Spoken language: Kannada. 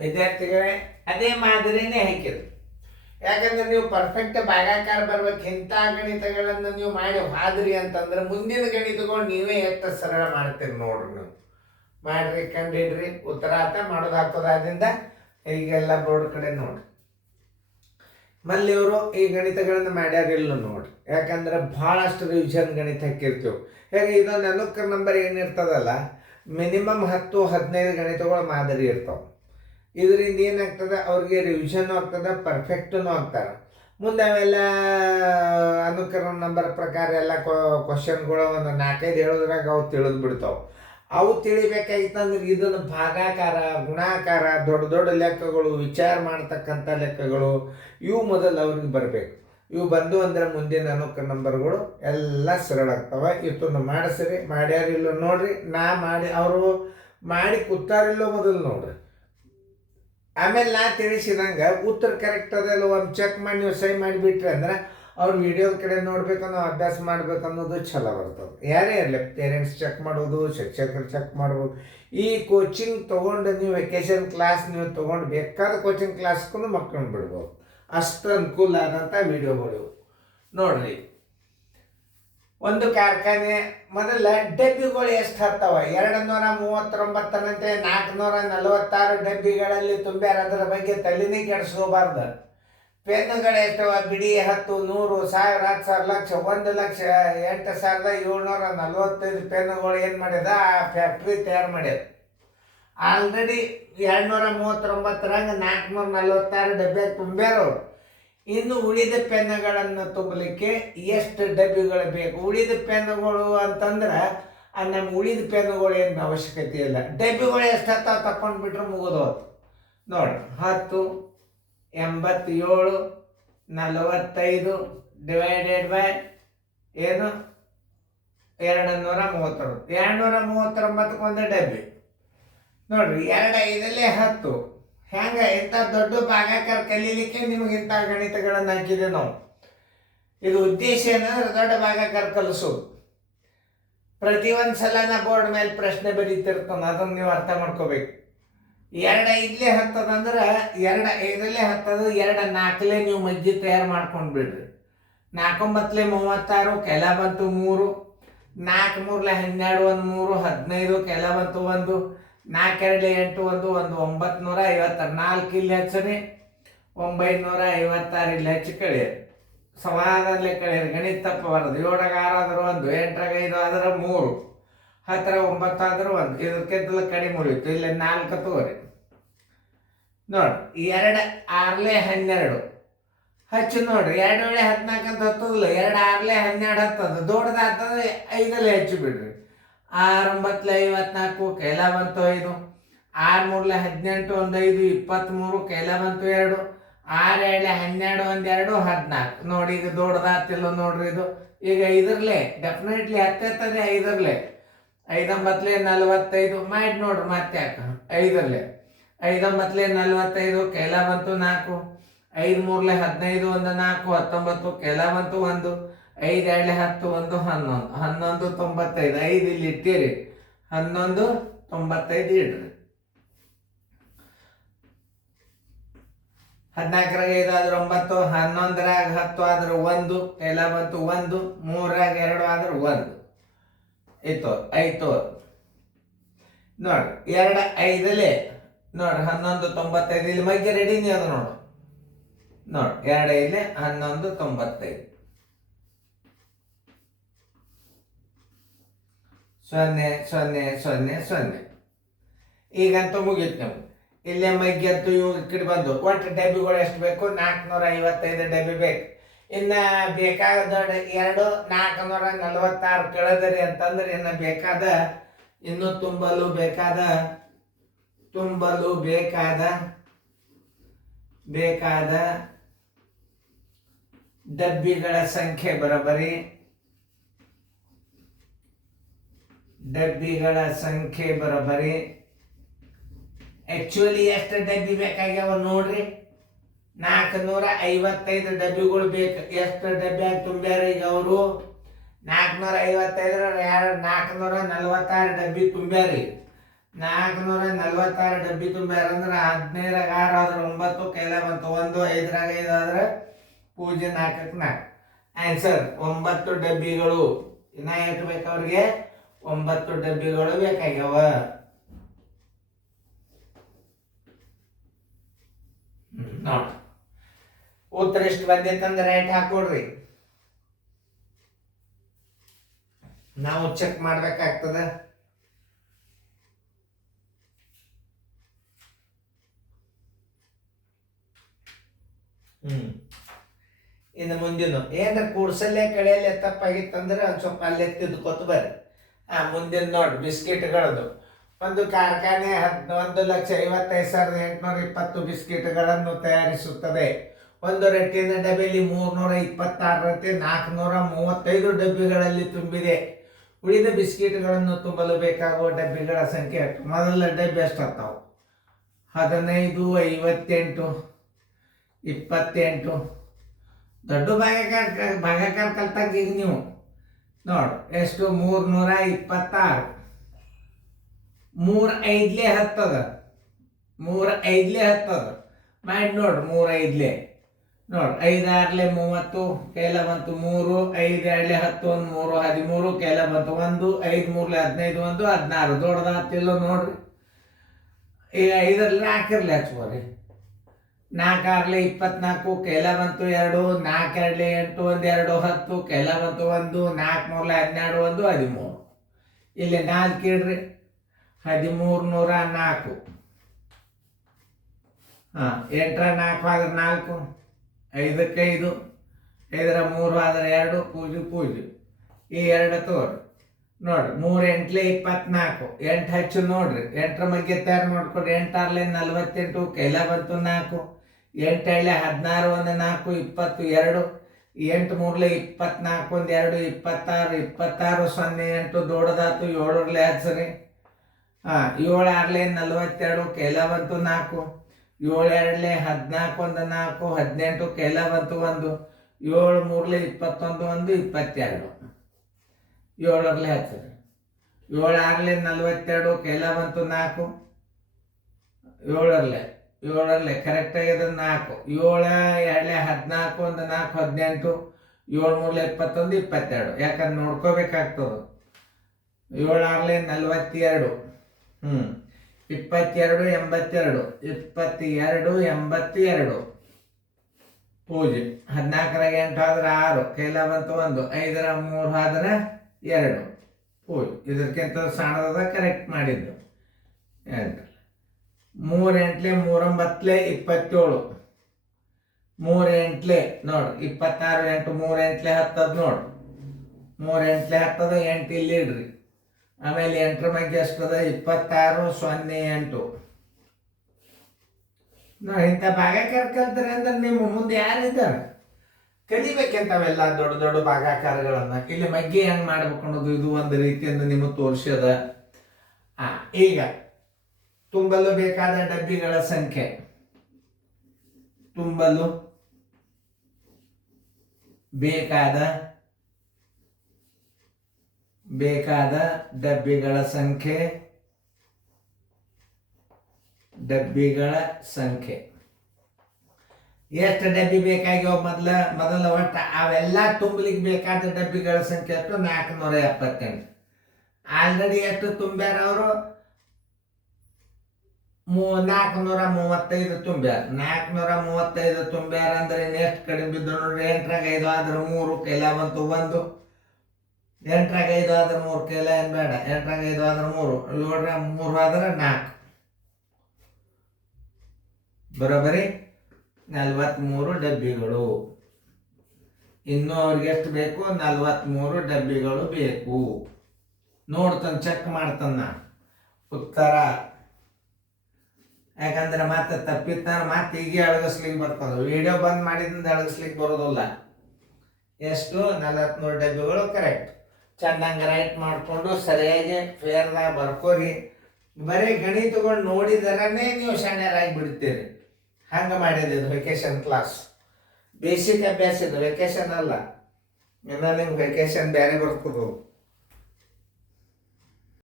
ವಿದ್ಯಾರ್ಥಿಗಳೇ, ಅದೇ ಮಾದರಿನೇ ಹಾಕಿದ್ರು. ಯಾಕಂದ್ರೆ ನೀವು ಪರ್ಫೆಕ್ಟ್ ಭಾಗಾಕಾರ ಬರ್ಬೇಕು. ಇಂಥ ಗಣಿತಗಳನ್ನು ನೀವು ಮಾಡಿ ಹಾದ್ರಿ ಅಂತಂದ್ರೆ ಮುಂದಿನ ಗಣಿತಗಳು ನೀವೇ ಎಷ್ಟು ಸರಳ ಮಾಡ್ತೀರಿ ನೋಡ್ರಿ. ನೀವು ಮಾಡ್ರಿ, ಕಂಡಿಡ್ರಿ, ಉತ್ತರ ಆತ ಮಾಡೋದು ಹಾಕೋದಾದ್ರಿಂದ ಈಗೆಲ್ಲ ಬೋರ್ಡ್ ಕಡೆ ನೋಡ್ರಿ. ಮಲ್ಲಿಯವರು ಈ ಗಣಿತಗಳನ್ನು ಮಾಡ್ಯಾರಿಲ್ಲ ನೋಡ್ರಿ. ಯಾಕಂದ್ರೆ ಭಾಳಷ್ಟು ರಿವಿಷನ್ ಗಣಿತ ಹಾಕಿರ್ತೀವಿ. ಹೇಗೆ ಇದೊಂದು ಅನುಕ್ರ ನಂಬರ್ ಏನಿರ್ತದಲ್ಲ, ಮಿನಿಮಮ್ 10-15 ಗಣಿತಗಳು ಮಾದರಿ ಇರ್ತಾವೆ. ಇದರಿಂದ ಏನಾಗ್ತದೆ, ಅವ್ರಿಗೆ ರಿವಿಷನ್ ಆಗ್ತದೆ, ಪರ್ಫೆಕ್ಟೂ ಆಗ್ತಾರೆ. ಮುಂದೆ ಅವೆಲ್ಲ ಅನುಕರಣ ನಂಬರ್ ಪ್ರಕಾರ ಎಲ್ಲ ಕ್ವಶನ್ಗಳು ಒಂದು 4-5 ಹೇಳೋದ್ರಾಗ ಅವು ತಿಳಿದು ಬಿಡ್ತಾವೆ. ಅವು ತಿಳಿಬೇಕಾಗಿತ್ತಂದ್ರೆ ಇದನ್ನು ಭಾಗಾಕಾರ, ಗುಣಾಕಾರ, ದೊಡ್ಡ ದೊಡ್ಡ ಲೆಕ್ಕಗಳು, ವಿಚಾರ ಮಾಡ್ತಕ್ಕಂಥ ಲೆಕ್ಕಗಳು ಇವು ಮೊದಲು ಅವ್ರಿಗೆ ಬರಬೇಕು. ಇವು ಬಂದು ಅಂದರೆ ಮುಂದಿನ ಅನುಕ್ರ ನಂಬರ್ಗಳು ಎಲ್ಲ ಸರಳ ಆಗ್ತವೆ. ಇವತ್ತೊಂದು ಮಾಡಿಸ್ರಿ, ಮಾಡ್ಯಾರಿಲ್ಲೋ ನೋಡ್ರಿ. ನಾ ಮಾಡಿ ಅವರು ಮಾಡಿ ಕೂತಾರಿಲ್ಲೋ ಮೊದಲು ನೋಡ್ರಿ. ಆಮೇಲೆ ನಾ ತಿಳಿಸಿದಂಗೆ ಉತ್ತರ ಕರೆಕ್ಟ್ ಅದೆಲ್ಲ ಒಂದು ಚೆಕ್ ಮಾಡಿ ನೀವು ಸಹಿ ಮಾಡಿಬಿಟ್ರಿ ಅಂದ್ರೆ ಅವ್ರು ವಿಡಿಯೋದ ಕಡೆ ನೋಡ್ಬೇಕನ್ನೋ, ಅಭ್ಯಾಸ ಮಾಡ್ಬೇಕು ಅನ್ನೋದು ಛಲ ಬರ್ತದೆ. ಯಾರೇ ಇರಲಿ, ಪೇರೆಂಟ್ಸ್ ಚೆಕ್ ಮಾಡೋದು, ಶಿಕ್ಷಕರು ಚೆಕ್ ಮಾಡ್ಬೋದು. ಈ ಕೋಚಿಂಗ್ ತೊಗೊಂಡು ನೀವು ವೆಕೇಶನ್ ಕ್ಲಾಸ್ ನೀವು ತೊಗೊಂಡು ಬೇಕಾದ ಕೋಚಿಂಗ್ ಕ್ಲಾಸ್ಗೂ ಮಕ್ಕಳನ್ನ ಬಿಡ್ಬೋದು. ಅಷ್ಟು ಅನುಕೂಲ ಆದಂಥ ವಿಡಿಯೋಗಳು ನೋಡ್ರಿ. ಒಂದು ಕಾರ್ಖಾನೆ ಮೊದಲ ಡಬ್ಬಿಗಳು ಎಷ್ಟು ಹತ್ತವ? 239 446 ಡಬ್ಬಿಗಳಲ್ಲಿ ತುಂಬ್ಯಾರ. ಅದರ ಬಗ್ಗೆ ತಲೆನೇ ಕೆಡಿಸ್ಕೋಬಾರ್ದು. ಪೆನ್ನುಗಳು ಎಷ್ಟವ? ಬಿಡಿ 10, 100, 1000, 10,000, ಲಕ್ಷ, 1,00,000, 8,745 ಪೆನ್ನುಗಳು ಏನು ಮಾಡ್ಯದ? ಆ ಫ್ಯಾಕ್ಟ್ರಿ ತಯಾರು ಮಾಡ್ಯದ. ಆಲ್ರೆಡಿ 239ರಂಗೆ 446 ಡಬ್ಬಿ ತುಂಬ್ಯಾರವ್ರು. ಇನ್ನು ಉಳಿದ ಪೆನ್ನುಗಳನ್ನು ತುಂಬಲಿಕ್ಕೆ ಎಷ್ಟು ಡಬ್ಬಿಗಳು ಬೇಕು? ಉಳಿದ ಪೆನ್ನುಗಳು ಅಂತಂದ್ರೆ ನಮ್ಗೆ ಉಳಿದ ಪೆನ್ನುಗಳು ಏನು ಅವಶ್ಯಕತೆ ಇಲ್ಲ. ಡಬ್ಬಿಗಳು ಎಷ್ಟು ಹತ್ತಾವ ತಗೊಂಡು ಬಿಟ್ರೆ ಮುಗಿದೋದು ನೋಡ್ರಿ. 10, 87, 45 ಡಿವೈಡೆಡ್ ಬೈ ಏನು 239. 239 ಒಂದು ಡಬ್ಬಿ ನೋಡ್ರಿ. 2 5 10. ಹೆಂಗೆ ಇಂಥ ದೊಡ್ಡ ಭಾಗಾಕಾರ ಕಲೀಲಿಕ್ಕೆ ನಿಮಗೆ ಇಂಥ ಗಣಿತಗಳನ್ನು ಹಾಕಿದೆ ನಾವು. ಇದು ಉದ್ದೇಶ ಏನಂದ್ರೆ ದೊಡ್ಡ ಭಾಗಾಕಾರ ಕಲಿಸೋದು. ಪ್ರತಿಯೊಂದು ಸಲ ನಾ ಬೋರ್ಡ್ ಮೇಲೆ ಪ್ರಶ್ನೆ ಬರೀತಿರ್ತಾನೆ, ಅದನ್ನು ನೀವು ಅರ್ಥ ಮಾಡ್ಕೋಬೇಕು. 2 5 ಹತ್ತದಂದ್ರೆ 2 5 10, 2 4 ನೀವು ಮಜ್ಜಿ ತಯಾರು ಮಾಡ್ಕೊಂಡು ಬಿಡ್ರಿ. 4 9 36 ಕೆಲ ಬಂತು 3, 4 3 12 1 3 15 ಕೆಲ ಬಂತು 1, 4 2 8 1 956. 4 ಇಲ್ಲಿ ಹಚ್ಚರಿ, 956 ಇಲ್ಲಿ ಹಚ್ಚಿ ಕಳಿಯಿರಿ. ಸಮಾಧಾನಲೆ ಕಳಿಯಿರಿ, ಗಣಿತ ತಪ್ಪಬಾರದು. 7 6 ಆದ್ರೆ 1, 8 5 ಆದ್ರೆ 3, 10 9 ಆದ್ರೆ 1. ಇದಕ್ಕಿಂತಲೂ ಕಡಿಮೆ ಉಳಿತು. ಇಲ್ಲಿ 4 ತಗೋರಿ ನೋಡ್ರಿ. 2 6 12 ಹಚ್ಚಿ ನೋಡ್ರಿ. 2 ವೇಳೆ 14 ಅಂತ ಹತ್ತದಿಲ್ಲ, 2 6 12 ಹತ್ತದ. ದೊಡ್ಡದಾಗ್ತದೆ 5 ಹಚ್ಚಿ ಬಿಡ್ರಿ. 6 9 54 ಕೆಲ ಬಂತು 5, 6 3 18 1 5 23 ಕೆಲ ಬಂತು 2, 6 2 12 1 2 14. ನೋಡಿ ಈಗ ದೊಡ್ಡದಾಗ್ತಿಲ್ಲ ನೋಡ್ರಿ. ಇದು ಈಗ 5ರಲ್ಲೇ ಡೆಫಿನೆಟ್ಲಿ ಹತ್ತೈತದೆ. 5ರಲ್ಲೇ 5 9 45 ಮಾಡಿ ನೋಡ್ರಿ. ಮತ್ತೆ ಯಾಕೆ 5ರಲ್ಲೇ 5 9 45 ಕೆಲ ಬಂತು 4, 5 3 15 1 4 19 ಕೆಲ ಬಂತು 1, 5 2 10 1 11 11 95. 5 ಇಲ್ಲಿ ಇಟ್ಟಿರಿ, 11 95 ಇಡ್ರಿ. 14ರಾಗ 5 ಆದ್ರೆ 9, 11ರಾಗ 10 ಆದ್ರೆ 1 ಕೆಲ ಬಂತು 1, 3ರಾಗ 2 ಆದ್ರೆ 1 ಇತ್ತು 5 ನೋಡ್ರಿ. 2 5 ನೋಡ್ರಿ 11 95. ಇಲ್ಲಿ ಮಗ್ಗೆ ರೆಡಿನೇ ಅದು ನೋಡು. 2 5 11 95. 0 0 0 0. ಈಗಂತೂ ಮುಗೀತು ನಮ್ಗೆ. ಇಲ್ಲೇ ಮಗ್ಗೆದ್ದು ಇವು ಈ ಕಡೆ ಬಂದು. ಒಟ್ಟು ಡಬ್ಬಿಗಳು ಎಷ್ಟು ಬೇಕು? 455 ಡಬ್ಬಿ ಬೇಕು. ಇನ್ನು ಬೇಕಾದ 2 446 ಕೇಳಿದ್ರಿ ಅಂತಂದ್ರೆ ಇನ್ನು ಬೇಕಾದ ಇನ್ನೂ ತುಂಬಲು ಬೇಕಾದ ಡಬ್ಬಿಗಳ ಸಂಖ್ಯೆ ಬರೋಬ್ಬರಿ ಆ್ಯಕ್ಚುಲಿ ಎಷ್ಟು ಡಬ್ಬಿ ಬೇಕಾಗ್ಯಾವ ನೋಡ್ರಿ? 455 ಡಬ್ಬಿಗಳು ಬೇಕು. ಎಷ್ಟು ಡಬ್ಬಿ ಆಗಿ ತುಂಬ್ಯಾರ ಈಗ ಅವರು? 455 446 ಡಬ್ಬಿ ತುಂಬ್ಯಾರಿ. 446 ಡಬ್ಬಿ ತುಂಬ್ಯಾರ ಅಂದ್ರೆ 15ರಾಗ 6 ಆದ್ರೆ 9 ಕೈಲ ಬಂತು 1, 5ರಾಗ 5 ಆದ್ರೆ 0, 4ಕ್ಕೆ 4. ಆನ್ಸರ್ 9 ಡಬ್ಬಿಗಳು. ಇನ್ನ ಎಷ್ಟು ಬೇಕು ಅವ್ರಿಗೆ? 9 ಡಬ್ಬಿಗಳು ಬೇಕಾಗ್ಯಾವ. ನೋಡಿ ಉತ್ತರ ಎಷ್ಟು ಬಂದೈತಂದ್ರೆ ರೈಟ್ ಹಾಕೊಡ್ರಿ. ನಾವು ಚೆಕ್ ಮಾಡ್ಬೇಕಾಗ್ತದ. ಇನ್ನು ಮುಂದಿನ ಏನ ಕೂಡ್ಸಲ್ಲೇ ಕಳೆಯಲ್ಲೇ ತಪ್ಪಾಗಿತ್ತಂದ್ರೆ ಒಂದು ಸ್ವಲ್ಪ ಅಲ್ಲೇ ತಿದ್ದುಕೊತ ಬರ್ರಿ. ಮುಂದಿನ ನೋಡಿ ಬಿಸ್ಕಿಟ್ಗಳದು. ಒಂದು ಕಾರ್ಖಾನೆ 1,55,820 ಬಿಸ್ಕಿಟ್ಗಳನ್ನು ತಯಾರಿಸುತ್ತದೆ. ಒಂದು ರಟ್ಟಿನ ಡಬ್ಬಿಯಲ್ಲಿ 326 ರಂತೆ 435 ಡಬ್ಬಿಗಳಲ್ಲಿ ತುಂಬಿದೆ. ಉಳಿದ ಬಿಸ್ಕಿಟ್ಗಳನ್ನು ತುಂಬಲು ಬೇಕಾಗುವ ಡಬ್ಬಿಗಳ ಸಂಖ್ಯೆ ಮೊದಲ ಡಬ್ಬಿ ಎಷ್ಟಾಗ್ತಾವ? 15, 58, 28. ದೊಡ್ಡ ಭಾಗಕಾರ ಕಲ್ತಾಗ ಈಗ ನೀವು ನೋಡು ಎಷ್ಟು? 326. 3 5ಲೇ 10 ಅದ. 3 5ಲೇ 10 ಅದ. ಮಾಡಿ ನೋಡ್ರಿ 3 5ಲೇ ನೋಡ್ರಿ. 5 6ಲೇ 30 ಕೈಲ ಬಂತು 3, 5 2ಲೇ 10, 1 3 13 ಕೈಲ ಬಂತು 1, 5 3ಲೇ 15 1 16 ದೊಡ್ಡದಾತಿಲ್ಲೋ ನೋಡ್ರಿ. ಈಗ 5ರಲ್ಲಿ 4 ಹಚ್ಕೋರಿ. 4 6ಲೇ 24 ಕೈಲ ಬಂತು 2, 4 2ಲೇ 8 1 2 10 ಕೈಲ ಬಂತು 1, 4 3ಲೇ 12 1 13. ಇಲ್ಲಿ 4 ಇಡ್ರಿ 1304. 8ರ 4 ಆದ್ರೆ 4, 5ಕ್ಕೆ 5, 5ರ 3 ಆದ್ರೆ 2, 0 0. ಈ 2 ತೋರಿ ನೋಡ್ರಿ. 3 8ಲೇ 24. 8 ಹಚ್ಚು ನೋಡ್ರಿ. 8ರ ಬಗ್ಗೆ ತಯಾರು ಮಾಡ್ಕೊಡ್ರಿ. 8 6ಲೇ 48 ಕೈಲ ಬಂತು 4, 8 2ಲೇ 16 1 4 22, 8 3ಲೇ 24 1 2 26 26 0 8 ದೊಡ್ಡದಾತು 7ರಲ್ಲಿ ಹಚ್ಚ್ರಿ. 7 6ಲೇ 42 ಕೈಲ ಬಂತು 4, 7 2ಲೇ 14 1 4 18 ಕೈಲ ಬಂತು 1, 7 3ಲೇ 21 1 22 7ರಲ್ಲಿ ಹಚ್ಚ್ರಿ. 7 6ಲೇ 42 ಕೈಲ ಬಂತು 4, 7ರಲ್ಲಿ ಕರೆಕ್ಟ್ ಆಗಿದೆ 4, 7 2ಲೇ 14 1 4 18, 7 3ಲೇ 21 22. ಯಾಕಂದ್ರೆ ನೋಡ್ಕೋಬೇಕಾಗ್ತದ. 7 6ಲೇ 42, 22 82, 22 82 ಪೂಜೆ. 14ರಾಗ 8 ಆದ್ರೆ 6 ಕೈಲ ಬಂತು 1, 5ರ 3 ಆದ್ರೆ 2 ಪೂಜೆ. ಇದಕ್ಕಿಂತ ಸಣ್ಣದ ಕರೆಕ್ಟ್ ಮಾಡಿದ್ದು 8. 3 8ಲೇ 3 9ಲೇ 27, 3 8ಲೇ ನೋಡ್ರಿ 26 8 3 8ಲೇ 10 ಅದ ನೋಡ್ರಿ. 3 8ಲೇ 10 8 ಇಲ್ಲಿ ಇಡ್ರಿ. ಆಮೇಲೆ 8ರ ಬಗ್ಗೆ ಎಷ್ಟದ? 26 0 8. ನೋಡಿ ಇಂಥ ಭಾಗಾಕಾರ ಕಲ್ತಾರೆ ಅಂದ್ರೆ ನಿಮ್ಮ ಮುಂದೆ ಯಾರಿದ್ದಾರೆ? ಕಲಿಬೇಕಂತವೆಲ್ಲ ದೊಡ್ಡ ದೊಡ್ಡ ಭಾಗಾಕಾರಗಳನ್ನ. ಇಲ್ಲಿ ಮಗ್ಗೆ ಹೆಂಗ್ ಮಾಡ್ಬೇಕು ಅನ್ನೋದು ಇದು ಒಂದು ರೀತಿಯಿಂದ ನಿಮಗೆ ತೋರಿಸ್ಯದ. ಈಗ ತುಂಬಲು ಬೇಕಾದ ಡಬ್ಬಿಗಳ ಸಂಖ್ಯೆ. ತುಂಬಲು ಬೇಕಾದ ಡಬ್ಬಿಗಳ ಸಂಖ್ಯೆ. ಎಷ್ಟು ಡಬ್ಬಿ ಬೇಕಾಗ್ಯಾವ? ಮೊದಲ ಒಟ್ಟ ಅವೆಲ್ಲ ತುಂಬಲಿಕ್ಕೆ ಬೇಕಾದ ಡಬ್ಬಿಗಳ ಸಂಖ್ಯೆ ಎಷ್ಟು? 478. ಆಲ್ರೆಡಿ ಎಷ್ಟು ತುಂಬ್ಯಾರ ಅವರು? 435 ತುಂಬ್ಯಾರ. 435 ತುಂಬ್ಯಾರ ಅಂದ್ರೆ ಎಷ್ಟು ಕಡಿಮೆ ಬಿದ್ದು ನೋಡ್ರಿ. 8ರಾಗ 5 ಆದ್ರೆ 3 ಕೈಲ ಬಂತು 1, 8ರಾಗ 5 ಆದ್ರೆ 3 ಕೈಲ ಏನ್ ಬೇಡ. 8ರಾಗ 5 ಆದ್ರೆ 3, 7ರ 3 ಆದ್ರೆ 4 ಬರೋಬರಿ 43 ಡಬ್ಬಿಗಳು. ಇನ್ನು ಅವ್ರಿಗೆ ಎಷ್ಟು ಬೇಕು? 43 ಡಬ್ಬಿಗಳು ಬೇಕು. ನೋಡ್ತಾನ, ಚೆಕ್ ಮಾಡ್ತಾನ ಉತ್ತರ. ಯಾಕಂದ್ರೆ ಮತ್ತೆ ತಪ್ಪಿತ್ತಾನ ಮತ್ತೆ ಈಗ ಅಳಗಿಸ್ಲಿಕ್ಕೆ ಬರ್ತದ. ವಿಡಿಯೋ ಬಂದ್ ಮಾಡಿದಿಂದ ಅಳಗಿಸ್ಲಿಕ್ಕೆ ಬರೋದಿಲ್ಲ. ಎಷ್ಟು? 43 ಡಬ್ಬಿಗಳು ಕರೆಕ್ಟ್. ಚೆನ್ನಾಗಿ ರೈಟ್ ಮಾಡಿಕೊಂಡು ಸರಿಯಾಗಿ ಫೇರ್ದಾಗ ಬರ್ಕೋರಿ. ಬರೀ ಗಣಿತಗಳು ನೋಡಿದರನೇ ನೀವು ಶಾಣ್ಯರಾಗಿ ಬಿಡ್ತೀರಿ. ಹಂಗೆ ಮಾಡಿದ್ದು ಇದು ವೆಕೇಶನ್ ಕ್ಲಾಸ್. ಬೇಸಿಕ್ ಅಭ್ಯಾಸ ಇದು, ವೆಕೇಶನ್ ಅಲ್ಲ. ಇನ್ನು ನಿಮ್ಗೆ ವೆಕೇಶನ್ ಬೇರೆ ಬರ್ತದೆ.